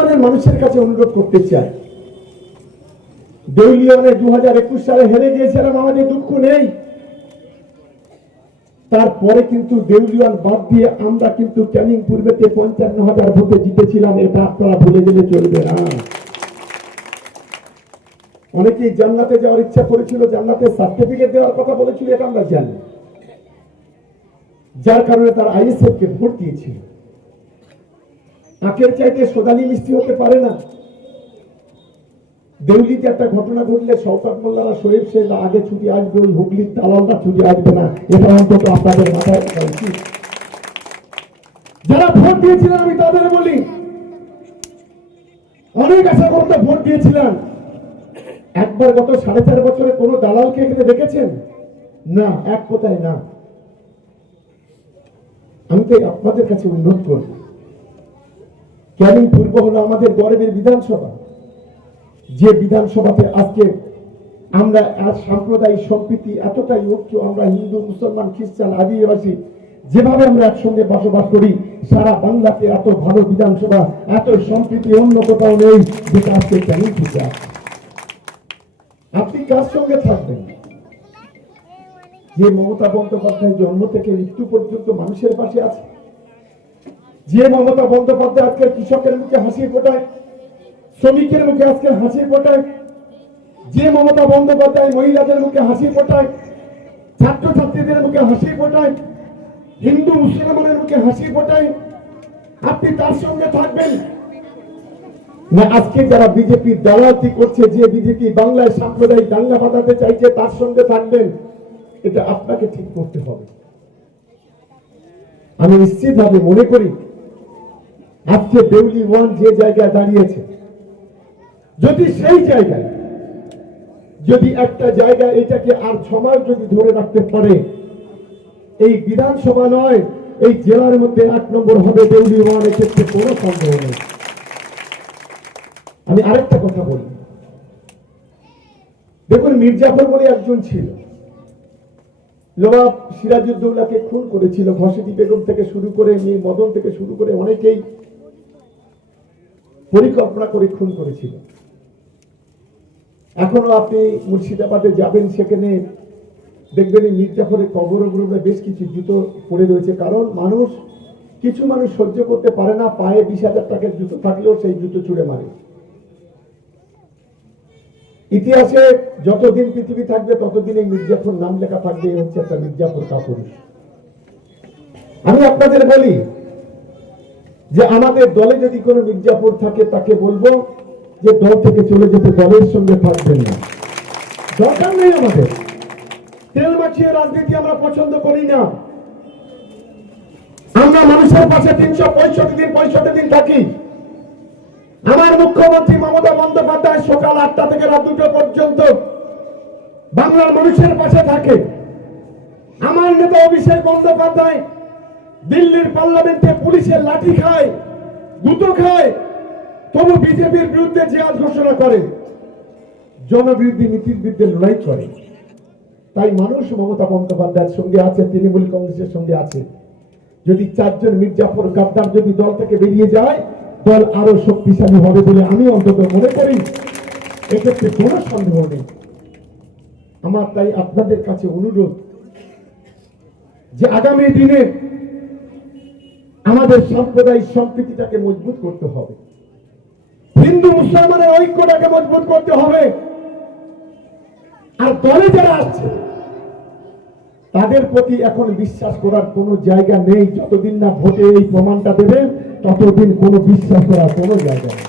দেউলিওয়ানের মানুষের কাছে অনুরোধ করতে চাই, দেউলিওয়ানে 2021 সালে হেরে গিয়েছিলাম, আমাদের দুঃখ নেই। তারপরে কিন্তু দেউলিওয়ান বাদ দিয়ে আমরা কিন্তু ক্যানিং পূর্বেতে 55,000 ভোটে জিতেছিলাম, এটা আপনারা ভুলে গেলে চলবে না। অনেকেই জান্নাতে যাওয়ার ইচ্ছা করেছিল, জান্নাতে সার্টিফিকেট দেওয়ার কথা বলেছিল, এটা আমরা জানি, যার কারণে তারা আইএসএফ কে ভোট দিয়েছিল। আখের চাইতে সোদানি মিষ্টি হতে পারে না। দেউলিতে একটা ঘটনা ঘটলে শওকত মোল্লারা, শরীফ শেখরা আগে ছুটি আসবে, ওই হুগলির দালালরা ছুটি আসবে না, এটা অন্তত আপনাদের মাথায় রাখা উচিত। যারা ভোট দিয়েছিলেন আমি তাদের বলি, অনেক আশা করতে ভোট দিয়েছিলেন। একবার গত 4.5 বছরে কোন দালালকে এখানে দেখেছেন? না, এক কথায় না। আমি তো আপনাদের কাছে অনুরোধ করব, ক্যানিং পূর্ব হলো আমাদের গর্বের বিধানসভা, যে বিধানসভাতে আজকে আমরা সাম্প্রদায়িক সম্প্রীতি এতটাই ঐক্য, আমরা হিন্দু, মুসলমান, খ্রিস্টান, আদিবাসী যেভাবে আমরা একসঙ্গে বসবাস করি, সারা বাংলাতে এত ভালো বিধানসভা, এত সম্প্রীতি অন্য কোথাও নেই, যেটা আজকে ক্যানিং পূর্বে আছে। আপনি কার সঙ্গে থাকবেন? যে মমতা বন্দ্যোপাধ্যায় জন্ম থেকে মৃত্যু পর্যন্ত মানুষের পাশে আছে, যে মমতা বন্দ্যোপাধ্যায় আজকে কৃষকের মুখে হাসি ফোটায়, শ্রমিকের মুখে আজকে হাসি ফোটায়, যে মমতা বন্দ্যোপাধ্যায় মহিলাদের মুখে হাসি ফোটায়, ছাত্রছাত্রীদের মুখে হাসি ফোটায়, হিন্দু মুসলমানের মুখে হাসি ফোটায়, আপনি তার সঙ্গে থাকবেন না আজকে যারা বিজেপি দালালি করছে, যে বিজেপি বাংলায় সাম্প্রদায়িক দাঙ্গা বাঁধাতে চাইছে, তার সঙ্গে থাকবেন? এটা আপনাকে ঠিক করতে হবে। আমি নিশ্চিতভাবে মনে করি আজকে দেউলি ওয়ান যে জায়গায় দাঁড়িয়েছে, যদি সেই জায়গায় যদি একটা জায়গায় এটাকে আর 6 মাস যদি ধরে রাখতে পারে, এই বিধানসভা নয়, এই জেলার মধ্যে 1 নম্বর হবে দেউলি ওয়ান, এক্ষেত্রে কোনো সন্দেহ নেই। আমি আরেকটা কথা বলি, দেখুন মির্জাফর বলে একজন ছিল, নবাব সিরাজউদ্দৌলাকে খুন করেছিল, ঘসেটি বেগম থেকে শুরু করে, মীর মদন থেকে শুরু করে অনেকেই পরিকল্পনা করে খুন করেছিল। এখনো আপনি মুর্শিদাবাদে যাবেন, সেখানে দেখবেন মির্জাফরের কবরগুলোতে বেশ কিছু জুতো পড়ে রয়েছে, কারণ কিছু মানুষ সহ্য করতে পারে না, পায়ে 20,000 টাকার জুতো থাকলেও সেই জুতো ছুঁড়ে মারে। ইতিহাসে যতদিন পৃথিবী থাকবে ততদিন এই মির্জাফর নাম লেখা থাকবে, হচ্ছে একটা মির্জাফর কাপুরুষ। আমি আপনাদের বলি যে আমাদের দলে যদি কোনো মির্জাফর থাকে, তাকে বলবো যে দল থেকে চলে যেতে, দলের সঙ্গে থাকবেন না, দরকার নেই আমাদের। তেল মাখিয়ে রাজনীতি আমরা পছন্দ করি না। আমরা মানুষের পাশে 365 দিন 65 দিন থাকি। আমার মুখ্যমন্ত্রী মমতা বন্দ্যোপাধ্যায় সকাল 8টা থেকে রাত 2টা পর্যন্ত বাংলার মানুষের পাশে থাকে। আমার নেতা অভিষেক বন্দ্যোপাধ্যায় দিল্লির পার্লামেন্টে পুলিশের লাঠি খায়, গুঁতো খায়, তবু বিজেপির বিরুদ্ধে জিহাদ ঘোষণা করে, জনবিরোধী নীতির বিরুদ্ধে লড়াই করে। তাই মানুষ মমতা বন্দ্যোপাধ্যায়ের সঙ্গে আছে, তৃণমূল কংগ্রেসের সঙ্গে আছে। যদি 4 জন মির্জাফর গাদ্দার যদি দল থেকে বেরিয়ে যায়, দল আরো শক্তিশালী হবে বলে আমি অন্তত মনে করি, এক্ষেত্রে কোনো সন্দেহ নেই। আমার তাই আপনাদের কাছে অনুরোধ যে আগামী দিনে আমাদের সাম্প্রদায়িক সম্প্রীতিটাকে মজবুত করতে হবে, হিন্দু মুসলমানের ঐক্যটাকে মজবুত করতে হবে। আর দলে যারা আছে তাদের প্রতি এখন বিশ্বাস করার কোনো জায়গা নেই। যতদিন না ভোটে এই প্রমাণটা দেবেন, ততদিন কোনো বিশ্বাস করার কোনো জায়গা নেই।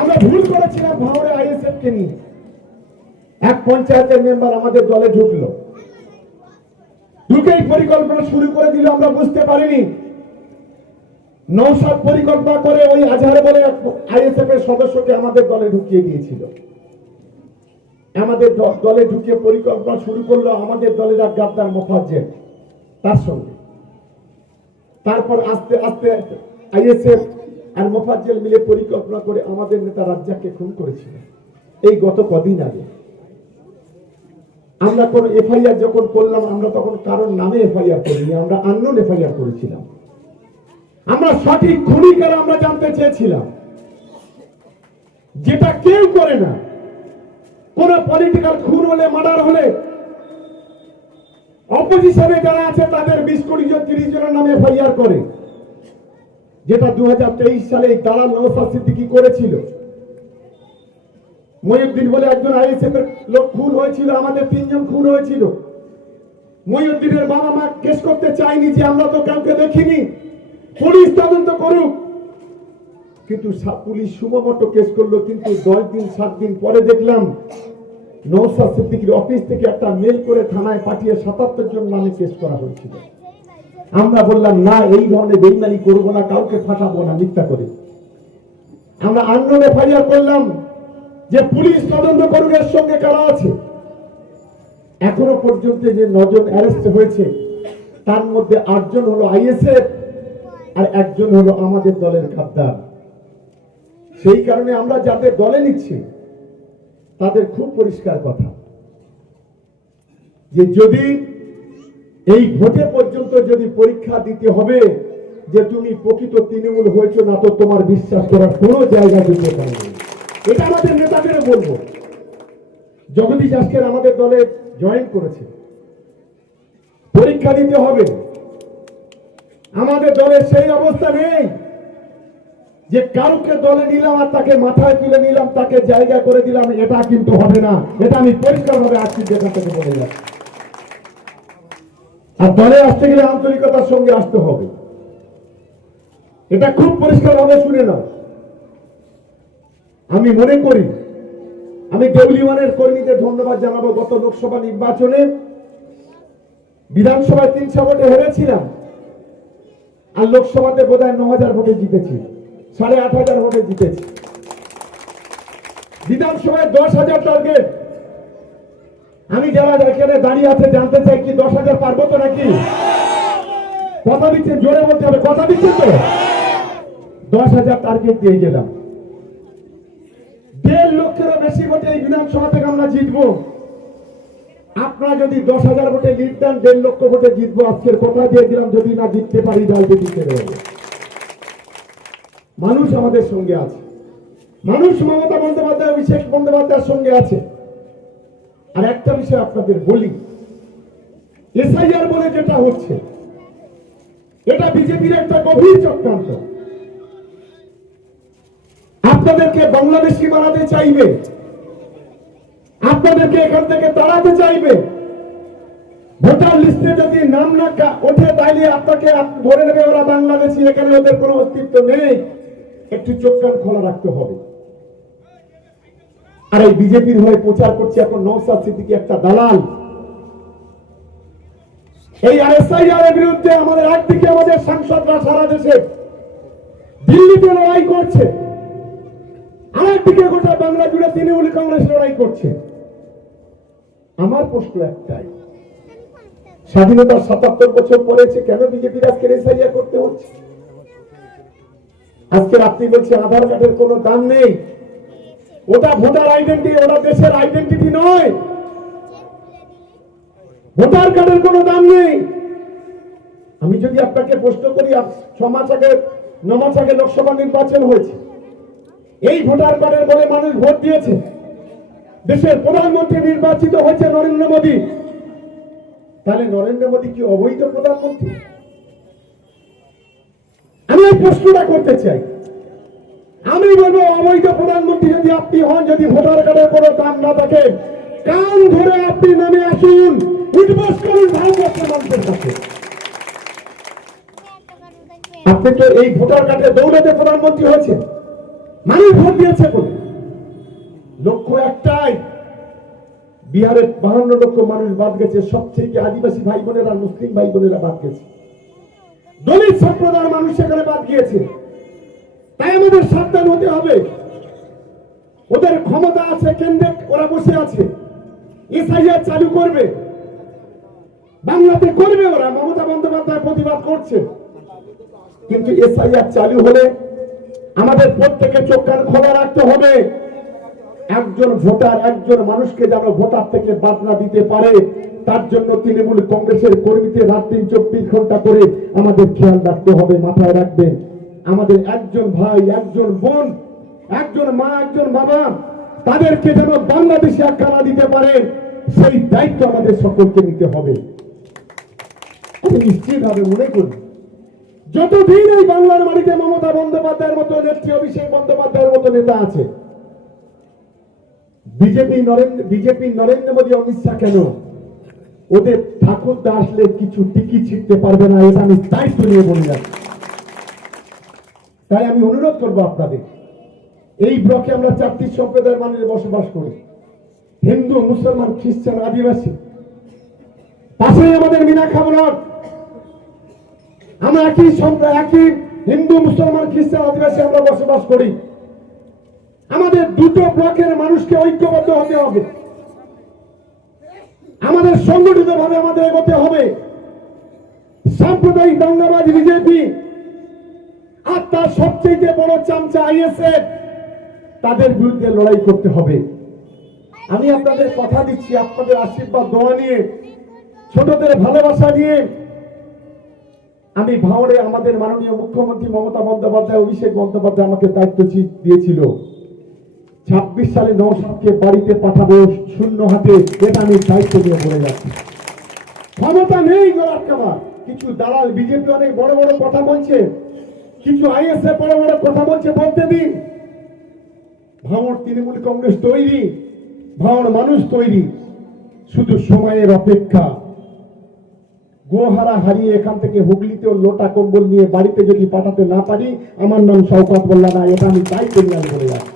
আমরা ভুল করেছিলাম ভাঙড়ে আইএসএফ কে নিয়ে। এক পঞ্চায়েতের মেম্বার আমাদের দলে ঢুকলো, ঢুকেই পরিকল্পনা শুরু করে দিল, আমরা বুঝতে পারিনি। নওশাদ পরিকল্পনা করে ওই আজহার বলে আইএসএফ এর সদস্যকে আমাদের দলে ঢুকিয়ে দিয়েছিল। আমাদের দলে ঢুকে পরিকল্পনা শুরু করলো আমাদের দলের এক গাদ্দার মোফাজ্জেল, তার সঙ্গে। তারপর আস্তে আস্তে আইএসএফ আর মোফাজ্জেল মিলে পরিকল্পনা করে আমাদের নেতা রাজ্জাককে খুন করেছিল। এই গত কদিন আগে আমরা কোন এফআইআর যখন করলাম, আমরা তখন কারণ নামে এফআইআর করিনি, আমরা আননোন এফআইআর করেছিলাম। আমরা সঠিক খুনি কারা আমরা জানতে চেয়েছিলাম, যেটা কেউ করে না। কোন পলিটিক্যাল খুন হলে, মার্ডার হলে অপোজিশনে যারা আছে তাদের 20 কোটি জন 30 জনের নামে এফআইআর করে, যেটা 2023 সালে দালাল নওশাদ সিদ্দিকী করেছিল। মহিউদ্দিন বলে একজন আইএসএফ এর লোক খুন হয়েছিল, আমাদের 3 জন খুন হয়েছিল। মহিউদ্দিনের বাবা মা কেস করতে চাইনি যে আমরা তো কাউকে দেখিনি, পুলিশ তদন্ত করুক, কিন্তু পুলিশ সুমোটো কেস করলো। কিন্তু 10 দিন 7 দিন পরে দেখলাম নওশাদ সিদ্দিকীর অফিস থেকে একটা মেল করে থানায় পাঠিয়ে 77 জন নামে কেস করা হয়েছিল। আমরা বললাম না, এই ধরনের বেইমানি করবো না, কাউকে ফাঁসাবো না মিথ্যা করে। আমরা আন্দোলনে ফাইয়ার করলাম যে পুলিশ তদন্ত করুক এর সঙ্গে কারা আছে। এখনো পর্যন্ত যে 9 জন অ্যারেস্ট হয়েছে, তার মধ্যে 8 জন হলো আইএসএফ আর 1 জন হলো আমাদের দলের গাদ্দার। সেই কারণে আমরা যাদের দলে নিচ্ছি তাদের খুব পরিষ্কার কথা যে যদি এই ভোটে পর্যন্ত যদি পরীক্ষা দিতে হবে যে তুমি প্রকৃত তৃণমূল হয়েছো না, তো তোমার বিশ্বাস করার কোনো জায়গা দিতে পারবে। এটা আমাদের নেতাদের বলবো। জগদীশ আজকের আমাদের দলে জয়েন করেছে, পরীক্ষা দিতে হবে। আমাদের দলের সেই অবস্থা নেই যে কাউকে দলে নিলাম আর তাকে মাথায় তুলে নিলাম, তাকে জায়গা করে দিলাম, এটা কিন্তু হবে না। এটা আমি পরিষ্কারভাবে আজকে যেখান থেকে বলে যাচ্ছি। আর দলে আসতে গেলে আন্তরিকতার সঙ্গে আসতে হবে, এটা খুব পরিষ্কারভাবে শুনে নাও। আমি মনে করি আমি দেউলিওয়ানের কর্মীদের ধন্যবাদ জানাবো। গত লোকসভা নির্বাচনে বিধানসভায় 300 ভোটে হেরেছিলাম, আর লোকসভাতে বোধহয় 9000 ভোটে জিতেছি, 8500 ভোটে জিতেছি। বিধানসভায় 10,000 টার্গেট। আমি যারা এখানে দাঁড়িয়ে আছে জানতে চাই কি 10,000 পারবো তো নাকি? কথা দিচ্ছেন, জোরে বলতে হবে, কথা দিচ্ছেন তো? 10,000 টার্গেট দিয়ে গেলাম। 1.5 লক্ষেরও বেশি ভোটে এই বিধানসভা থেকে আমরা জিতবো। আপনারা যদি 10,000 ভোটে লিড দেন, 1.5 লক্ষ ভোটে জিতবো। আজকের কথা দিয়ে দিলাম, যদি না জিততে পারি দলকে জিতে দেবো। মানুষ আমাদের সঙ্গে আছে, মানুষ মমতা বন্দ্যোপাধ্যায়, অভিষেক বন্দ্যোপাধ্যায়ের সঙ্গে আছে। আর একটা বিষয় আপনাদের বলি, এসআইআর বলে যেটা হচ্ছে, এটা বিজেপির একটা গভীর চক্রান্ত। আপনাদেরকে বাংলাদেশি বানাতে চাইবে, আপনাদেরকে এখান থেকে তাড়াতে চাইবে। ভোটার লিস্টে যদি নাম না ওঠে তাইলে আপনাকে ধরে নেবে ওরা বাংলাদেশি, এখানে ওদের কোনো অস্তিত্ব নেই। একটু চোখ কান খোলা রাখতে হবে। আর এই বিজেপির হয়ে প্রচার করছে এখন নওশাদ সিদ্দিকী একটা দালাল। এই এসআইআর এর বিরুদ্ধে আমাদের একদিকে আমাদের সাংসদরা সারা দেশে দিল্লিতে লড়াই করছে, আরেকদিকে গোটা বাংলা জুড়ে তৃণমূল কংগ্রেস লড়াই করছে। আমার প্রশ্ন একটাই, স্বাধীনতার 77 বছর পরেছে, কেন বিজেপির আজকে এসআইআর করতে হচ্ছে? আজকে আপনি বলছেন আধার কার্ডের কোনো দাম নেই, ওটা ভোটার আইডেন্টিটি, ওটা দেশের আইডেন্টিটি নয়। ভোটার কার্ডের কোনো দাম নেই। আমি যদি আপনাকে প্রশ্ন করি, 6 মাস আগে 9 মাস আগে লোকসভা নির্বাচন হয়েছে, এই ভোটার কার্ডের বলে মানুষ ভোট দিয়েছে। দেশের প্রধানমন্ত্রী নির্বাচিত হয়েছে নরেন্দ্র মোদী। তাহলে নরেন্দ্র মোদী কি অবৈধ প্রধানমন্ত্রী? আমি এই প্রশ্নটা করতে চাই। আমি বলবো অবৈধ প্রধানমন্ত্রী যদি আপনি হন, যদি ভোটার কার্ডের কোনো দাম না থাকে, কান ধরে আপনি নামে আসুন, উঠবস করুন ভারতবর্ষের মানুষের কাছে। আপনি তো এই ভোটার কার্ডের দৌলতে প্রধানমন্ত্রী হয়েছে, মানুষ ভোট দিয়েছে বলে। লক্ষ্য একটাই, বিহারের 52 লক্ষ মানুষ বাদ গেছে, সবচেয়ে আদিবাসী ভাই বোনেরা আর মুসলিম ভাই বোনেরা বাদ গেছে, দলিত সম্প্রদায়ের মানুষ সেখানে বাদ গিয়েছে। তাই আমাদের সাবধান হতে হবে। ওদের ক্ষমতা আছে, কেন্দ্রে ওরা বসে আছে, এসআইআর চালু করবে, বাংলাতে করবে ওরা। মমতা বন্দ্যোপাধ্যায় প্রতিবাদ করছে, কিন্তু এসআইআর চালু হলে আমাদের প্রত্যেকে চোখ কান খোলা রাখতে হবে। একজন ভোটার, একজন মানুষকে যেন ভোটার থেকে বাদ না দিতে পারে, তার জন্য তৃণমূল কংগ্রেসের কর্মীদের রাত দিন 24 ঘন্টা করে আমাদের খেয়াল রাখতে হবে। মাথায় রাখবেন, আমাদের একজন ভাই, একজন বোন, একজন মা, একজন বাবা, তাদেরকে যেন বাংলাদেশে একখানা দিতে পারে, সেই দায়িত্ব আমাদের সকলকে নিতে হবে। আমি নিশ্চিতভাবে মনে করি যতদিন এই বাংলার মাটিতে মমতা বন্দ্যোপাধ্যায়ের মতো নেত্রী, অভিষেক বন্দ্যোপাধ্যায়ের মতো নেতা আছে, বিজেপি নরেন্দ্র মোদী, অমিত শাহ কেন, ওদের ঠাকুরদা আসলে কিছু টিকি ছিটতে পারবে না, এটা আমি দায়িত্ব নিয়ে বলে যাচ্ছি। তাই আমি অনুরোধ করবো আপনাদের, এই ব্লকে আমরা 4টি সম্প্রদায়ের মানুষ বসবাস করি, হিন্দু, মুসলমান, খ্রিস্টান, আদিবাসী। পাশেই আমাদের মিনাখা ব্লক, আমরা একই হিন্দু, মুসলমান, খ্রিস্টান, আদিবাসী আমরা বসবাস করি। আমাদের দুটো ব্লকের মানুষকে ঐক্যবদ্ধ হতে হবে, আমাদের সংগঠিত ভাবে আমাদের এগোতে হবে। সাম্প্রদায়িক দাঙ্গাবাজ বিজেপি আর তার সবচেয়ে বড় চামচা আইএসএফ, তাদের বিরুদ্ধে লড়াই করতে হবে। আমি আপনাদের কথা দিচ্ছি, আপনাদের আশীর্বাদ দোয়া নিয়ে, ছোটদের ভালোবাসা নিয়ে, আমি ভাঙড়ে আমাদের মাননীয় মুখ্যমন্ত্রী মমতা বন্দ্যোপাধ্যায়, অভিষেক বন্দ্যোপাধ্যায় আমাকে দায়িত্ব দিয়েছিল 26 সালে নওশাদকে বাড়িতে পাঠাবো শূন্য হাতে, এটা আমি দায়িত্ব নিয়ে বলে যাচ্ছি। ক্ষমতা নেই গলার কামার, কিছু দালাল বিজেপি অনেক বড় বড় কথা বলছে, কিছু আইএসএফ বড় বড় কথা বলছে, বলতে দিন। ভাঙড় তৃণমূল কংগ্রেস তৈরি, ভাঙড় মানুষ তৈরি, শুধু সময়ের অপেক্ষা। গোহারা হারিয়ে এখান থেকে হুগলিতেও লোটা কম্বল নিয়ে বাড়িতে যদি পাঠাতে না পারি, আমার নাম শওকত মোল্লা না, এটা আমি দায়িত্ব নিয়ে বলে যাচ্ছি।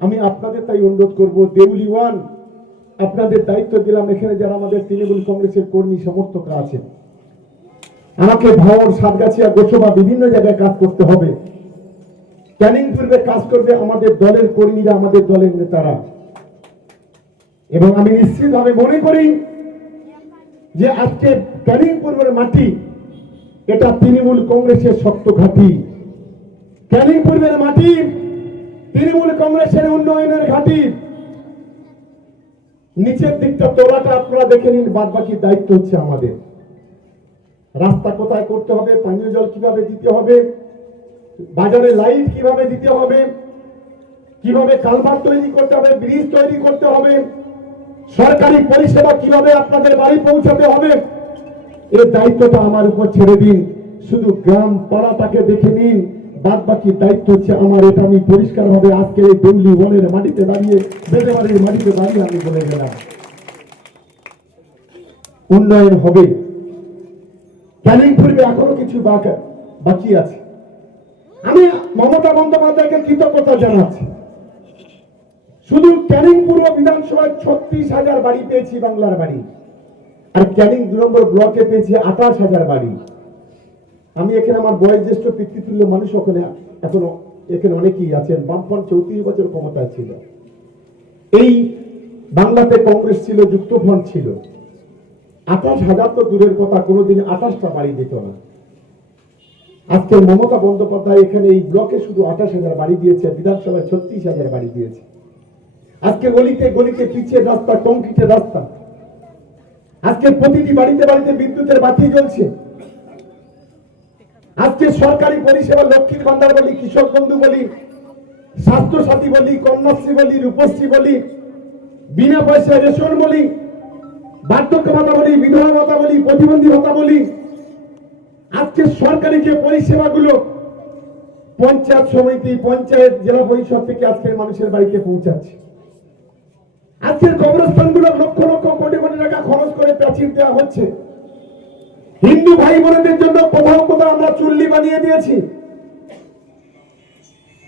আমি আপনাদের তাই অনুরোধ করব, দেউলি ওয়ান আপনাদের দায়িত্ব দিলাম, এখানে যারা আমাদের তৃণমূল কংগ্রেসের কর্মী সমর্থকরা আছেন, আমাকে ভাঙড়, সাতগাছিয়া, গোছবা বিভিন্ন জায়গায় কাজ করতে হবে। ক্যানিং পূর্বে কাজ করবে আমাদের দলের কর্মীরা, আমাদের দলের নেতারা। এবং আমি নিশ্চিতভাবে মনে করি যে আজকে ক্যানিং পূর্বের মাটি, এটা তৃণমূল কংগ্রেসের শক্ত ঘাঁটি। ক্যানিং পূর্বের মাটি তৃণমূল কংগ্রেসের উন্নয়নের ঘাঁটি। নিচের দিকটা তোলাটা আপনারা দেখে নিন, বাদ বাকি দায়িত্ব হচ্ছে আমাদের। রাস্তা কোথায় করতে হবে, পানীয় জল কিভাবে দিতে হবে, বাজারে লাইট কিভাবে দিতে হবে, কিভাবে কালভার্ট তৈরি করতে হবে, ব্রিজ তৈরি করতে হবে, সরকারি পরিষেবা কিভাবে আপনাদের বাড়ি পৌঁছাতে হবে, এই দায়িত্বটা আমার উপর ছেড়ে দিন। শুধু গ্রাম পাড়াটাকে দেখে নিন, বাদ বাকি দায়িত্ব হচ্ছে আমার। এটা আমি পরিষ্কার ভাবে আজকে এই দেউলি ওয়ানের মাটিতে দাঁড়িয়ে, বেদেবাড়ির মাটিতে দাঁড়িয়ে আমি বলে গেলাম, উন্নয়ন হবে। ক্যানিং পূর্বে এখনো কিছু বাকি আছে। আমি মমতা বন্দ্যোপাধ্যায়কে কৃতজ্ঞতা জানাচ্ছি। শুধু ক্যানিং পূর্ব বিধানসভায় 36,000 বাড়ি পেয়েছি, বাংলার বাড়ি, আর ক্যানিং 2 নম্বর ব্লকে পেয়েছি 28,000 বাড়ি। আমি এখানে আমার বয়োজ্যেষ্ঠ পিতৃতুল্য মানুষ ওখানে এখনো এখানে অনেকেই আছেন। বামফ্রন্ট 34 বছর ক্ষমতায় ছিল। এই বাংলাতে কংগ্রেস ছিল, যুক্তফ্রন্ট ছিল। 28,000 তো দূরের কথা, কোনোদিন 28টা বাড়ি দিত না। আজকে মমতা বন্দ্যোপাধ্যায় এখানে এই ব্লকে শুধু 28,000 বাড়ি দিয়েছে, বিধানসভায় 36,000 বাড়ি দিয়েছে। আজকে গলিতে গলিতে পিচের রাস্তা, কংক্রিটের রাস্তা। আজকে প্রতিটি বাড়িতে বাড়িতে বিদ্যুতের বাতি জ্বলছে। আজকে সরকারি পরিষেবা, লক্ষ্মীর ভান্ডার বলি, কৃষক বন্ধু বলি, স্বাস্থ্য সাথী বলি, কন্যাশ্রী বলি, রূপশ্রী বলি, বিনা পয়সায় রেশন বলি, বার্ধক্য ভাতা বলি, বিধবা ভাতা বলি, প্রতিবন্ধী ভাতা বলি, আজকে সরকারি যে পরিষেবাগুলো পঞ্চায়েত সমিতি, পঞ্চায়েত, জেলা পরিষদ থেকে আজকের মানুষের বাড়িতে পৌঁছাচ্ছে। আজকের কবরস্থানগুলো লক্ষ লক্ষ কোটি কোটি টাকা খরচ করে প্রাচীর দেওয়া হচ্ছে। হিন্দু ভাই বোনদের জন্য কোথাও কোথাও আমরা চুল্লি বানিয়ে দিয়েছি।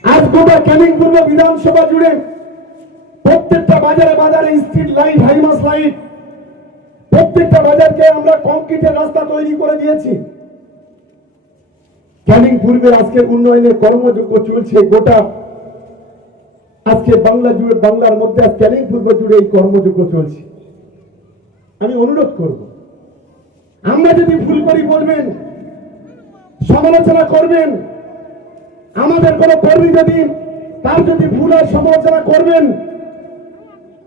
আজ গোটা ক্যানিং পূর্ব বিধানসভা জুড়ে প্রত্যেকটা বাজারে বাজারে স্ট্রিট লাইট, হাইমাস লাইট, প্রত্যেকটা বাজারকে আমরা কংক্রিটের রাস্তা তৈরি করে দিয়েছি। ক্যানিং পূর্বের আজকে উন্নয়নের কর্মযজ্ঞ চলছে গোটা আজকে বাংলা জুড়ে, বাংলার মধ্যে আজ ক্যানিং পূর্ব জুড়ে এই কর্মযজ্ঞ চলছে। আমি অনুরোধ করব, আমরা যদি ভুল করি বলবেন, সমালোচনা করবেন। আমাদের কোন কর্মী যদি তার যদি ভুল হয় সমালোচনা করবেন,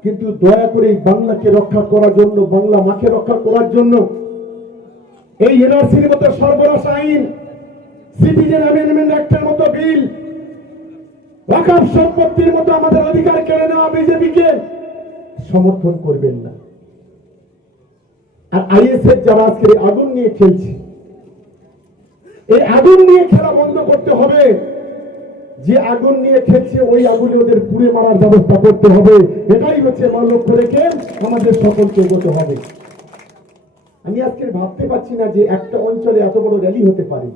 কিন্তু দয়া করে এই বাংলাকে রক্ষা করার জন্য, বাংলা মাকে রক্ষা করার জন্য এই এনআরসির মতো সর্বনাশ আইন, সিটিজেন অ্যামেন্ডমেন্ট অ্যাক্টের মতো বিল, ওয়াকফ সম্পত্তির মতো আমাদের অধিকার কেড়ে নেওয়া বিজেপিকে সমর্থন করবেন না। আর আইএসএফ যারা আজকে আগুন নিয়ে খেলছে, এই আগুন নিয়ে খেলা বন্ধ করতে হবে। যে আগুন নিয়ে খেলছে ওই আগুনে ওদের পুড়ে মারার ব্যবস্থা করতে হবে। এটাই হচ্ছে আমার লক্ষ্য রেখে আমাদের সকলকে এগোতে হবে। আমি আজকে ভাবতে পারছি না যে একটা অঞ্চলে এত বড় র্যালি হতে পারে।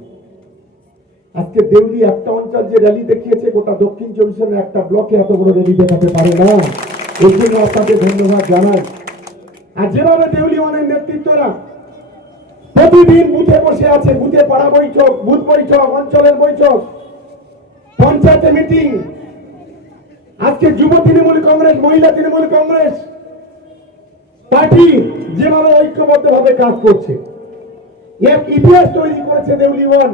আজকে দেউলি একটা অঞ্চল যে র্যালি দেখিয়েছে, গোটা দক্ষিণ চব্বিশ পরগনার একটা ব্লকে এত বড় র্যালি দেখাতে পারে না। এই জন্য আপনাকে ধন্যবাদ জানাই। আর যেভাবে দেউলি ওয়ানের নেতৃত্বরা প্রতিদিন বুথে বসে আছে, বুথে পাড়া বৈঠক, বুথ বৈঠক, অঞ্চলের বৈঠক, পঞ্চায়েতে মিটিং, আজকে যুব তৃণমূল কংগ্রেস, মহিলা তৃণমূল কংগ্রেস পার্টি যেভাবে ঐক্যবদ্ধ ভাবে কাজ করছে, এক ইতিহাস তৈরি করেছে দেউলি ওয়ান।